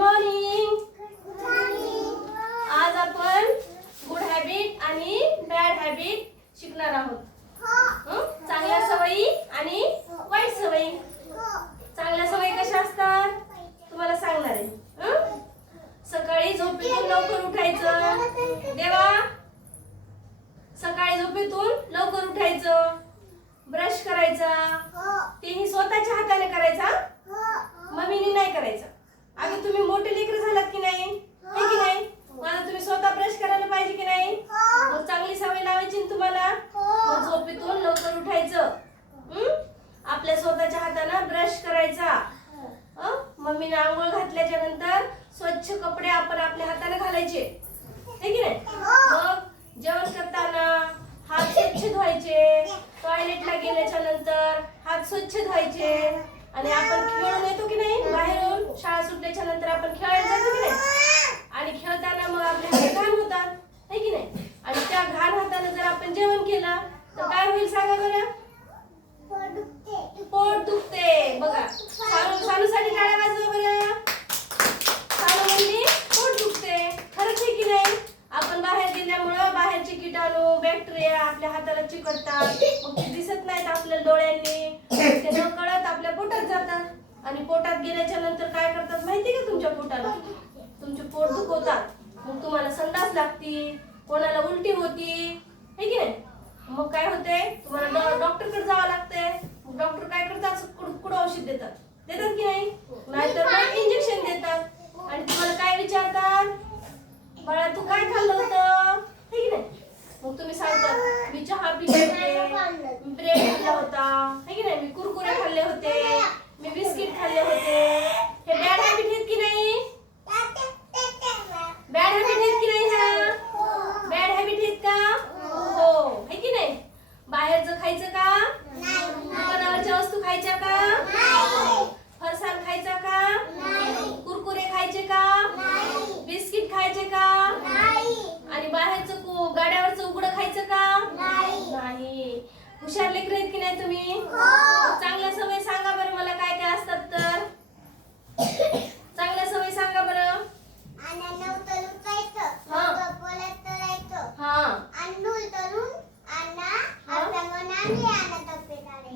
Morning. आज आपण good habit आणि बॅड हॅबिट शिकणार आहोत. चांगल्या सवयी आणि वाईट सवयी. चांगल्या सवयी कशा असतात तुम्हाला सांगणार आहे. सकाळी झोपेतून लवकर उठायचं. देवा, सकाळी झोपेतून लवकर उठायचं. ब्रश करायचा, तेही स्वतःच्या हाताने करायचा, मम्मीने नाही करायचा. अगं तुम्ही मोठे लेकर झालात की नाही, हे की नाही? मला तुम्ही स्वतः ब्रश करायला पाहिजे की नाही? मग चांगली सवय लावायची तुम्हाला. मग झोपेतून लवकर उठायचं. आपल्या स्वतःच्या हाताने ब्रश करायचा. मम्मीने आंघोळ घातल्याच्या नंतर स्वच्छ कपडे आपण आपल्या हाताने घालायचे, हे की नाही? मग जेवण करताना हात स्वच्छ धुवायचे. टॉयलेटला गेल्याच्या नंतर हात स्वच्छ धुवायचे. आणि आपण खेळून येतो की नाही, बाहेरून शाळा सुटल्याच्या नंतर आपण खेळायला जातो की नाही? आणि खेळताना मग आपले हात घाण होतात, है की नाही? आणि त्या घाण हाताने जर आपण जेवण केलं तर काय होईल सांगा बरं? पोट दुखते. बघा, सानूसाठी टाळ्या वाजवा बरं. सानू म्हणली पोट दुखते. खरंच आहे की नाही? आपण बाहेर गेल्यामुळं बाहेरचे किटाणू बॅक्टेरिया आपल्या हाताला चिकटतात. मग ते दिसत नाहीत आपल्या डोळ्यांनी, ते न कळत आपल्या पोटात जातात. आणि पोटात गेल्याच्या नंतर काय करतात माहिती का? तुमच्या पोटाला तुमचे पोट दुखवतात. मग तुम्हाला संडास लागती, कोणाला उलटी होती, है की नाही? मग काय होते, तुम्हाला डॉक्टरकडे जावं लागतंय. मग डॉक्टर काय करतात? कुड औषध देतात की नाही? नाहीतर इंजेक्शन देतात. आणि तुम्हाला काय विचारतात? बाळा तू काय खाल्लं होतं, है की नाही? मग तुम्ही सांगतात मी चहा पिले होते, मी ब्रेड खाल्ला होता, है की नाही? मी कुरकुरे खाल्ले होते, मी बिस्किट खाल्ले होते. हे बॅड हॅबिट आहेत की नाही? बॅड हॅबिट आहेत की नाही? ह्या बॅड हॅबिट आहेत का? हो, है की नाही? बाहेरचं खायचं का? दुकानावरच्या वस्तू खायच्या का? फरसाण खायचा का? कुरकुरे खायचे का? बिस्किट खायचे का? आणि बाहेरचं गाड्यावरचं उघडं खायचं का? नाही. हुशार लेकरं आहेत की नाही तुम्ही? चांगल्या सवयी सांगा बरं मला, काय काय असतात तर. चांगल्या सवयी सांगा बरं.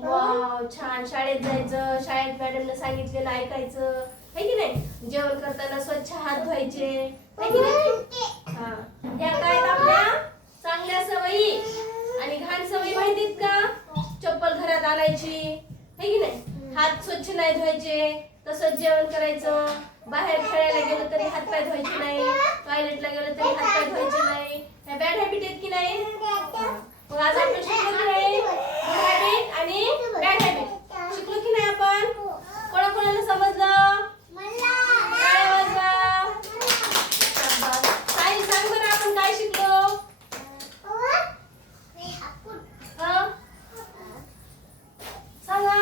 वाव, छान. शाळेत जायचं, शाळेत मॅडमने सांगितलेलं ऐकायचं, है की नाही? जेवण करताना स्वच्छ हात धुवायचे, है की नाही? ह्या काय आपल्या चांगल्या सवयी. आणि घाण सवयी माहितीत का? चप्पल घरात आणायची, है की नाही? हात स्वच्छ नाही धुवायचे, तसंच जेवण करायचं. बाहेर खेळायला गेलं तरी हात पाय धुवायचे नाही, टॉयलेटला गेलं तरी हात पाय धुवायचे नाही. ह्या बॅड हॅबिट आहेत की नाही? मग आज आपण शिकलो की नाही गुड हॅबिट आणि बॅड हॅबिट? शिकलो की नाही आपण? कोणाकोणाला समजलं? टाळ्या वाजवा. साई सांग बरं आपण काय शिकलो? सांगा.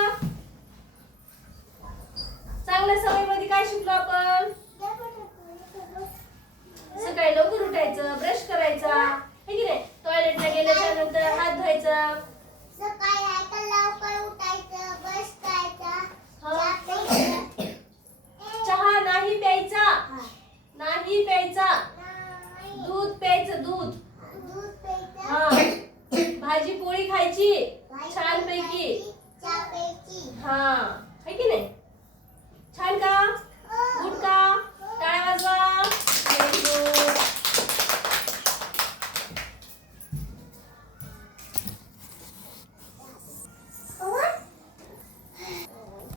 चांगल्या सवयीमध्ये काय शिकलो आपण? सकाळी लवकर उठायचं, ब्रश करायचा, है की नाही? टॉयलेटला गेल्याच्या नंतर हात धुवायचा.